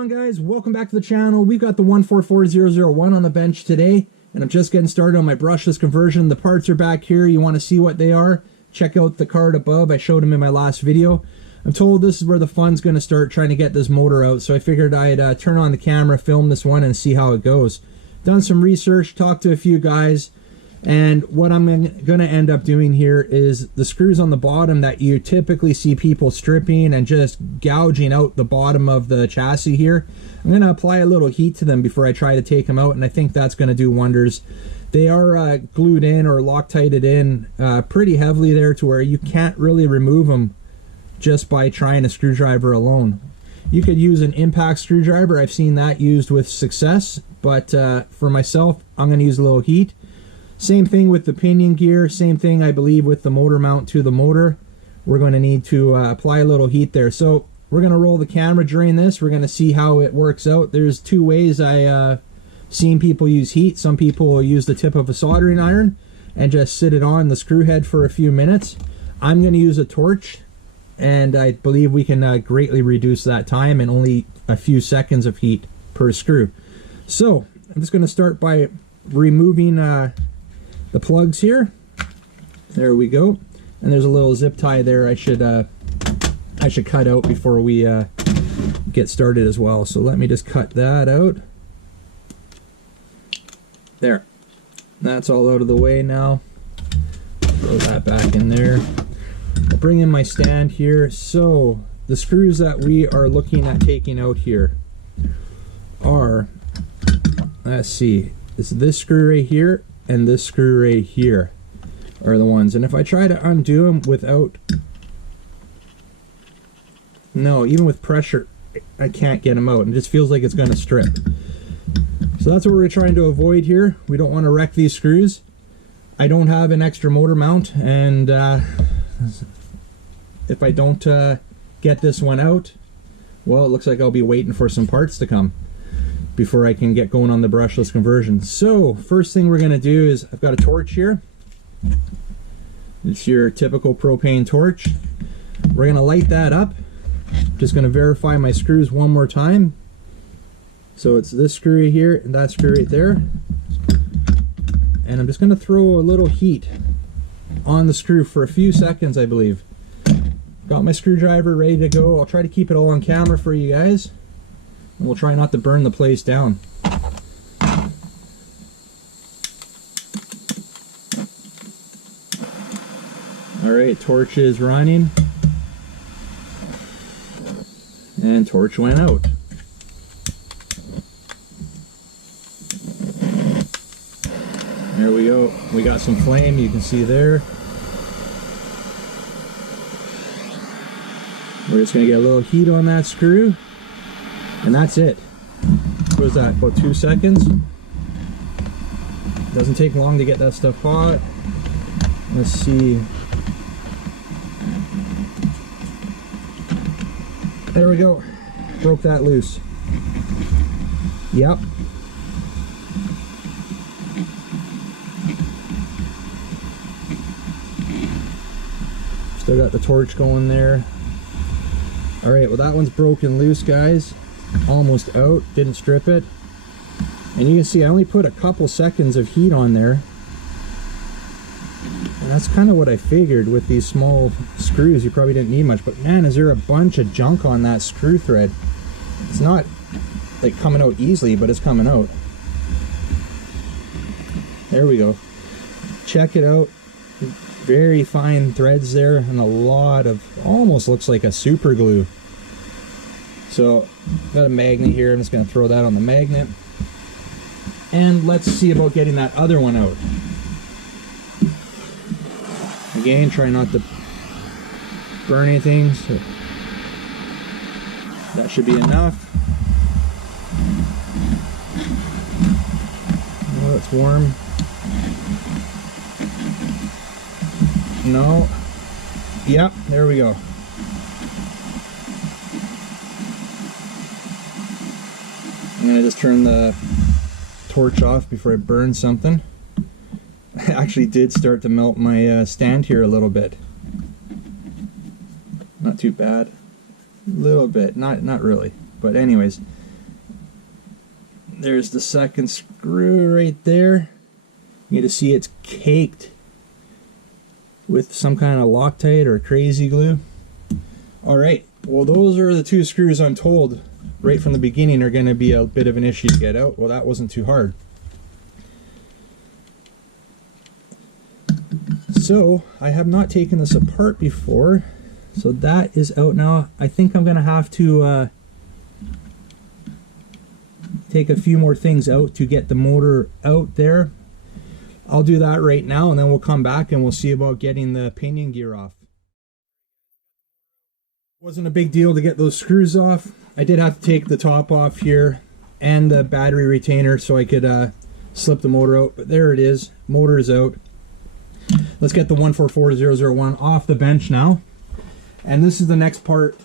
on, guys? Welcome back to the channel. We've got the 144001 on the bench today, and I'm just getting started on my brushless conversion. The parts are back here. You want to see what they are? Check out the card above. I showed them in my last video. I'm told this is where the fun's going to start, trying to get this motor out, so I figured I'd turn on the camera, film this one, and see how it goes. Done some research, talked to a few guys, and what I'm going to end up doing here is the screws on the bottom that you typically see people stripping and just gouging out the bottom of the chassis here. I'm going to apply a little heat to them before I try to take them out, and I think that's going to do wonders. They are glued in or Loctited in pretty heavily there to where you can't really remove them just by trying a screwdriver alone. You could use an impact screwdriver. I've seen that used with success, but for myself, I'm going to use a little heat. Same thing with the pinion gear, same thing I believe with the motor mount to the motor. We're going to need to apply a little heat there. So we're going to roll the camera during this. We're going to see how it works out. There's two ways I've seen people use heat. Some people will use the tip of a soldering iron and just sit it on the screw head for a few minutes. I'm going to use a torch, and I believe we can greatly reduce that time and only a few seconds of heat per screw. So I'm just going to start by removing the plugs here. There we go. And there's a little zip tie there I should cut out before we get started as well. So let me just cut that out. There. That's all out of the way now. Throw that back in there. I'll bring in my stand here. So the screws that we are looking at taking out here are, let's see, it's this screw right here and this screw right here are the ones. And if I try to undo them without, no, even with pressure, I can't get them out. It just feels like it's going to strip. So that's what we're trying to avoid here. We don't want to wreck these screws. I don't have an extra motor mount, and if I don't get this one out, well, it looks like I'll be waiting for some parts to come before I can get going on the brushless conversion. So first thing we're going to do is, I've got a torch here. It's your typical propane torch. We're going to light that up. Just going to verify my screws one more time. So it's this screw right here and that screw right there. And I'm just going to throw a little heat on the screw for a few seconds, I believe. Got my screwdriver ready to go. I'll try to keep it all on camera for you guys. And we'll try not to burn the place down. Alright, torch is running. And torch went out. There we go. We got some flame, you can see there. We're just going to get a little heat on that screw. And that's it. What was that, about 2 seconds? Doesn't take long to get that stuff hot. Let's see. There we go. Broke that loose. Yep. Still got the torch going there. Alright, well that one's broken loose, guys. Almost out, didn't strip it. And you can see I only put a couple seconds of heat on there. And that's kind of what I figured with these small screws. You probably didn't need much, but man, is there a bunch of junk on that screw thread. It's not like coming out easily, but it's coming out. There we go. Check it out. Very fine threads there and a lot of, almost looks like a super glue. So got a magnet here. I'm just going to throw that on the magnet. And let's see about getting that other one out. Again, try not to burn anything. So that should be enough. Oh, it's warm. No. Yep, there we go. I'm going to just turn the torch off before I burn something. I actually did start to melt my stand here a little bit. Not too bad. A little bit, not really. But anyways, There's the second screw right there. You get to see it's caked with some kind of Loctite or crazy glue. Alright, well those are the two screws I'm told right from the beginning are going to be a bit of an issue to get out. Well, that wasn't too hard. So, I have not taken this apart before, so that is out now. I think I'm going to have to take a few more things out to get the motor out there. I'll do that right now, and then we'll come back and we'll see about getting the pinion gear off. Wasn't a big deal to get those screws off. I did have to take the top off here and the battery retainer so I could slip the motor out, but there it is. Motor is out. Let's get the 144001 off the bench now. And this is the next part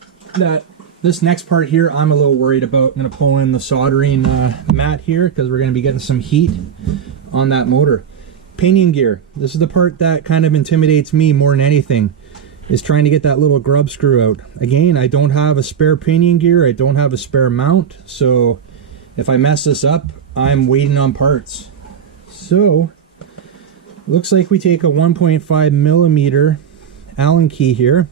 this next part here I'm a little worried about. I'm going to pull in the soldering mat here because we're going to be getting some heat on that motor. Pinion gear. This is the part that kind of intimidates me more than anything, is trying to get that little grub screw out. Again, I don't have a spare pinion gear. I don't have a spare mount. So if I mess this up, I'm waiting on parts. So looks like we take a 1.5 millimeter Allen key here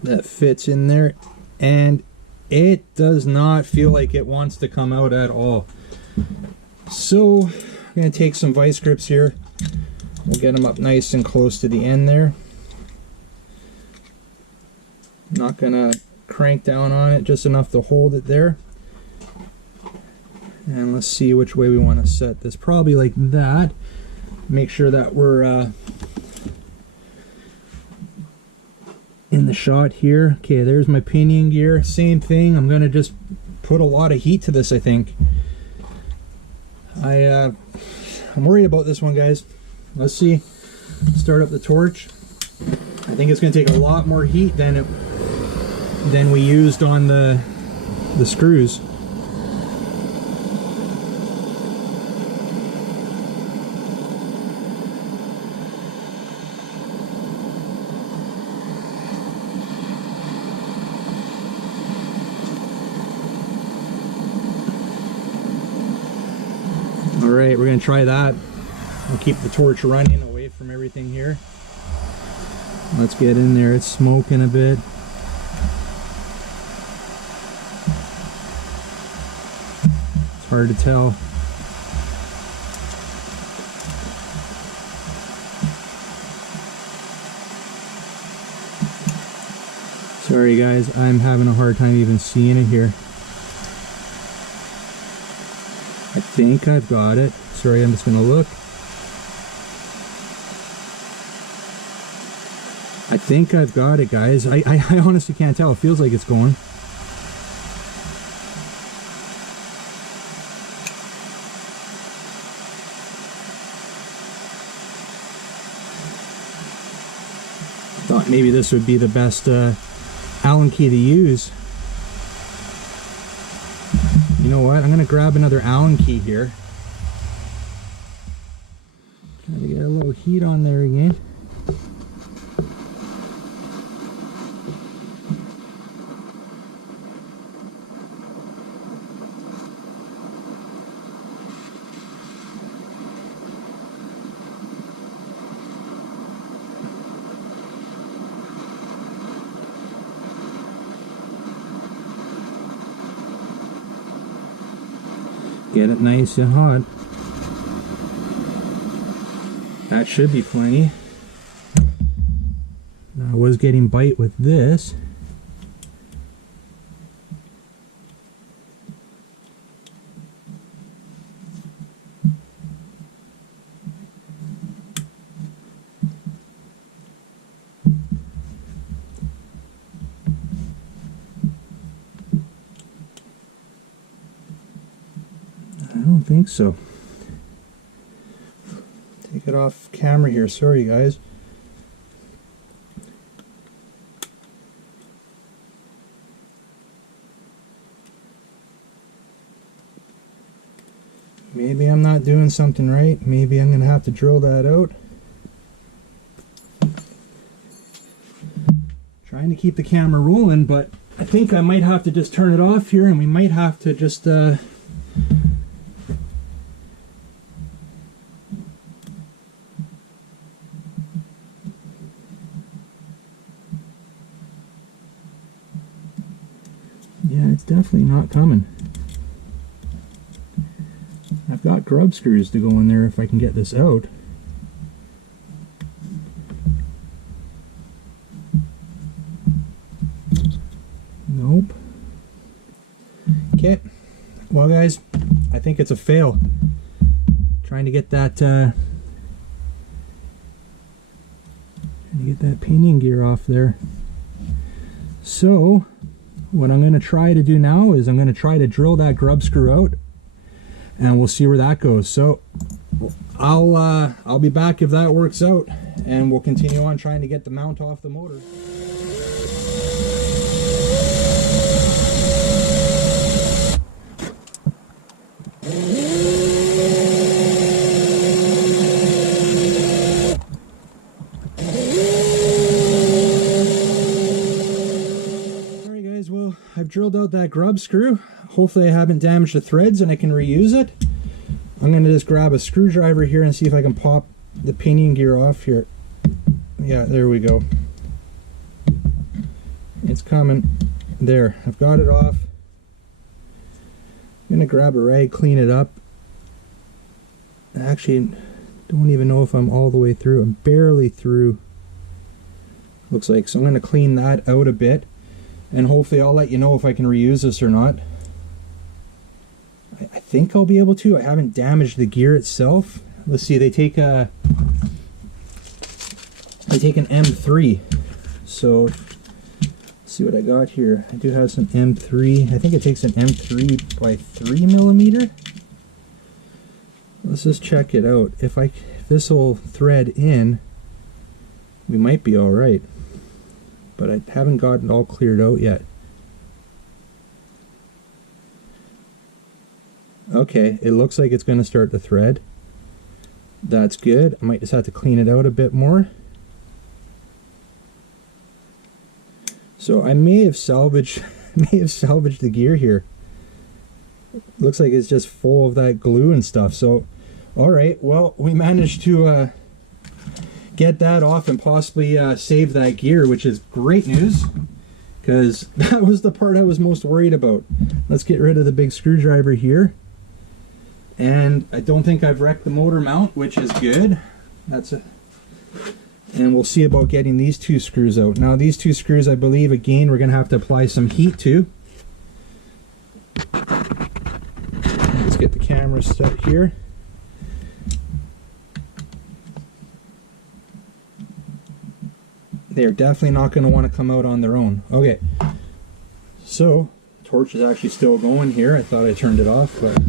that fits in there, and it does not feel like it wants to come out at all. So I'm going to take some vice grips here. We'll get them up nice and close to the end there. Not going to crank down on it, just enough to hold it there. And let's see which way we want to set this. Probably like that. Make sure that we're in the shot here. Okay, there's my pinion gear. Same thing. I'm going to just put a lot of heat to this, I think. I'm worried about this one, guys. Let's see. Start up the torch. I think it's going to take a lot more heat than we used on the screws. Alright, we're going to try that. We'll keep the torch running away from everything here. Let's get in there. It's smoking a bit. It's hard to tell. Sorry guys, I'm having a hard time even seeing it here. I think I've got it. Sorry, I'm just going to look. I think I've got it, guys. I honestly can't tell. It feels like it's going. Thought maybe this would be the best Allen key to use. You know what? I'm going to grab another Allen key here. Try to get a little heat on there again. Get it nice and hot. That should be plenty. I was getting bite with this. I don't think so. Take it off camera here, sorry guys. Maybe I'm not doing something right. Maybe I'm going to have to drill that out. Trying to keep the camera rolling, but I think I might have to just turn it off here, and we might have to just Yeah, it's definitely not coming. I've got grub screws to go in there if I can get this out. Nope. Okay. Well, guys, I think it's a fail. Trying to get that pinion gear off there. So what I'm going to try to do now is I'm going to try to drill that grub screw out, and we'll see where that goes. So I'll be back if that works out, and we'll continue on trying to get the mount off the motor. I've drilled out that grub screw. Hopefully I haven't damaged the threads and I can reuse it. I'm going to just grab a screwdriver here and see if I can pop the pinion gear off here. Yeah, there we go. It's coming. There, I've got it off. I'm going to grab a rag, clean it up. I actually don't even know if I'm all the way through. I'm barely through, looks like. So I'm going to clean that out a bit. And hopefully I'll let you know if I can reuse this or not. I think I'll be able to. I haven't damaged the gear itself. Let's see, they take an M3. So let's see what I got here. I do have some M3. I think it takes an M3 by 3mm. Let's just check it out. If this will thread in, we might be all right. But I haven't gotten it all cleared out yet. Okay, it looks like it's going to start to thread. That's good. I might just have to clean it out a bit more. So I may have salvaged the gear here. Looks like it's just full of that glue and stuff. So, all right, well, we managed to get that off and possibly save that gear, which is great news, because that was the part I was most worried about. Let's get rid of the big screwdriver here, and I don't think I've wrecked the motor mount, which is good. That's it. And we'll see about getting these two screws out. Now these two screws, I believe, again, we're going to have to apply some heat to. Let's get the camera set here. They're definitely not going to want to come out on their own. Okay, so torch is actually still going here. I thought I turned it off, but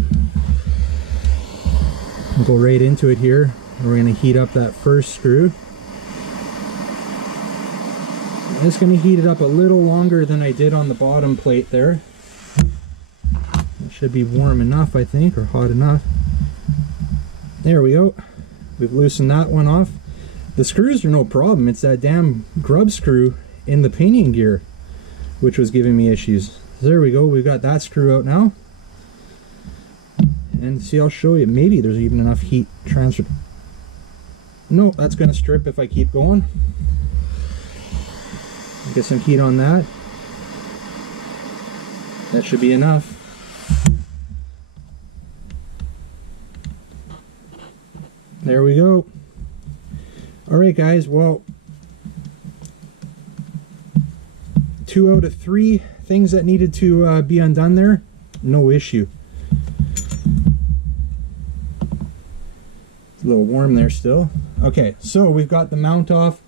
we'll go right into it here. We're going to heat up that first screw. I'm just going to heat it up a little longer than I did on the bottom plate there. It should be warm enough, I think, or hot enough. There we go. We've loosened that one off. The screws are no problem. It's that damn grub screw in the pinion gear which was giving me issues. So there we go. We've got that screw out now. And see, I'll show you. Maybe there's even enough heat transfer. No, that's going to strip if I keep going. Get some heat on that. That should be enough. There we go. Alright guys, well, 2 out of 3 things that needed to be undone there, no issue. It's a little warm there still. Okay, so we've got the mount off.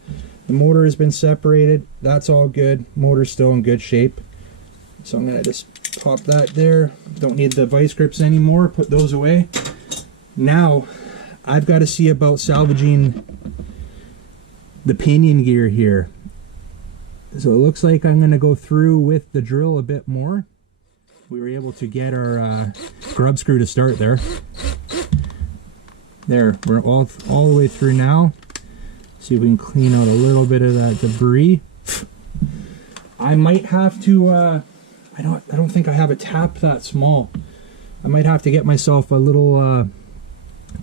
The motor has been separated. That's all good. Motor's still in good shape. So I'm going to just pop that there. Don't need the vice grips anymore. Put those away. Now, I've got to see about salvaging the pinion gear here. So it looks like I'm going to go through with the drill a bit more. We were able to get our grub screw to start there. There, we're all the way through now. See if we can clean out a little bit of that debris. I might have to, I don't think I have a tap that small. I might have to get myself a little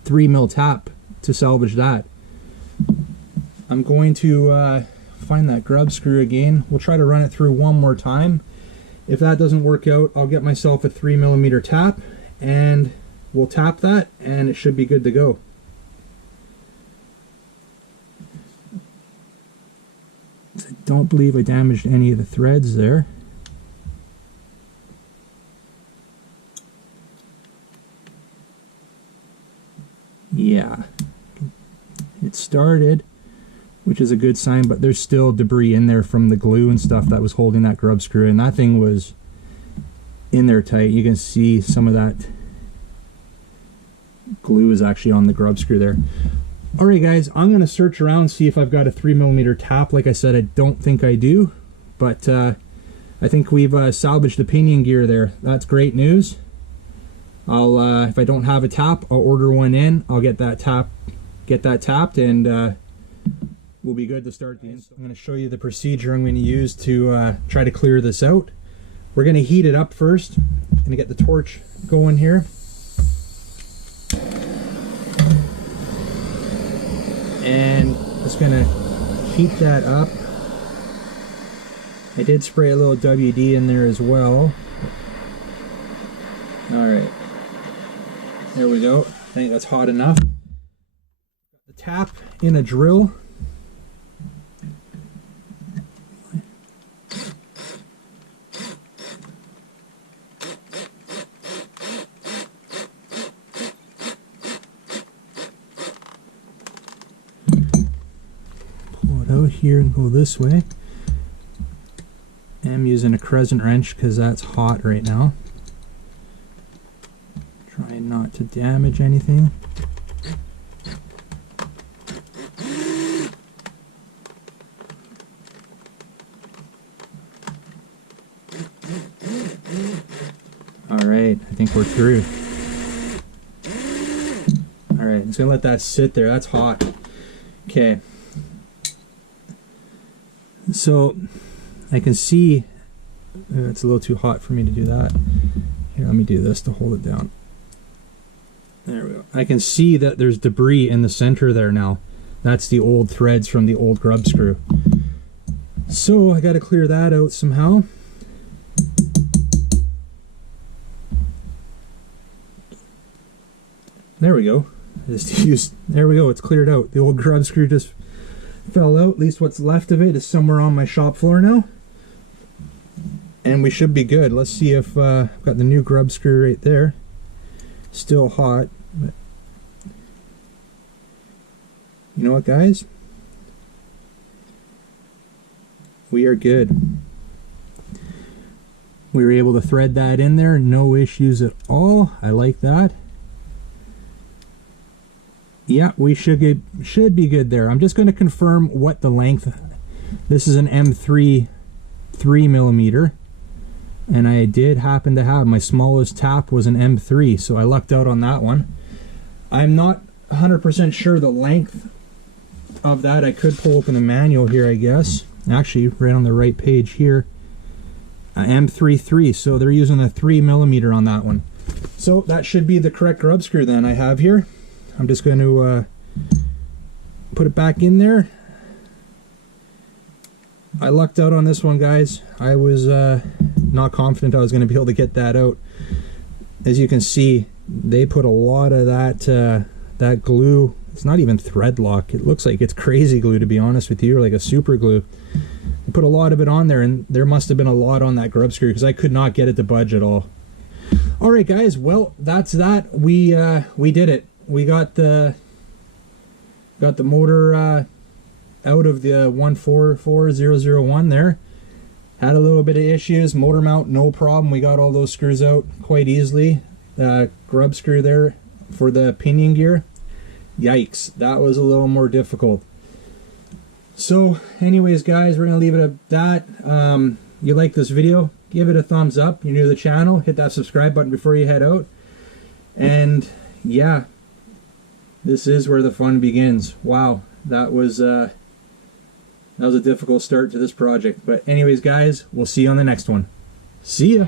3mm tap to salvage that. I'm going to find that grub screw again. We'll try to run it through one more time. If that doesn't work out, I'll get myself a 3mm tap and we'll tap that and it should be good to go. I don't believe I damaged any of the threads there. Yeah, it started, which is a good sign, but there's still debris in there from the glue and stuff that was holding that grub screw, and that thing was in there tight. You can see some of that glue is actually on the grub screw there. Alright guys, I'm going to search around, see if I've got a 3mm tap. Like I said, I don't think I do, but I think we've salvaged the pinion gear there. That's great news. I'll if I don't have a tap, I'll order one in. I'll get that tapped, and we'll be good to start the install. I'm going to show you the procedure I'm going to use to try to clear this out. We're going to heat it up first. I'm going to get the torch going here. And just going to heat that up. I did spray a little WD in there as well. Alright. There we go. I think that's hot enough. The tap in a drill. Pull it out here and go this way. I'm using a crescent wrench because that's hot right now. Trying not to damage anything. Alright, I think we're through. Alright, I'm just gonna let that sit there. That's hot. Okay. So I can see it's a little too hot for me to do that. Here, let me do this to hold it down. There we go. I can see that there's debris in the center there now. That's the old threads from the old grub screw. So I got to clear that out somehow. There we go. There we go. It's cleared out. The old grub screw just fell out. At least what's left of it is somewhere on my shop floor now. And we should be good. Let's see if I've got the new grub screw right there. Still hot. But you know what, guys? We are good. We were able to thread that in there. No issues at all. I like that. Yeah, we should be good there. I'm just going to confirm what the length. This is an M3 3mm, and I did happen to have my smallest tap was an M3, so I lucked out on that one. I'm not 100% sure the length of that. I could pull open the manual here, I guess. Actually, right on the right page here, M33. So they're using a 3mm on that one. So that should be the correct grub screw then I have here. I'm just going to put it back in there. I lucked out on this one, guys. I was not confident I was going to be able to get that out. As you can see, they put a lot of that glue. It's not even thread lock. It looks like it's crazy glue, to be honest with you, or like a super glue. They put a lot of it on there, and there must have been a lot on that grub screw because I could not get it to budge at all. All right, guys. Well, that's that. We did it. We got the motor out of the 144001 there. Had a little bit of issues. Motor mount, no problem. We got all those screws out quite easily. Grub screw there for the pinion gear. Yikes, that was a little more difficult. So anyways, guys, we're gonna leave it at that. You like this video, give it a thumbs up. You're new to the channel, hit that subscribe button before you head out. And yeah, this is where the fun begins. Wow, that was a difficult start to this project. But anyways, guys, we'll see you on the next one. See ya.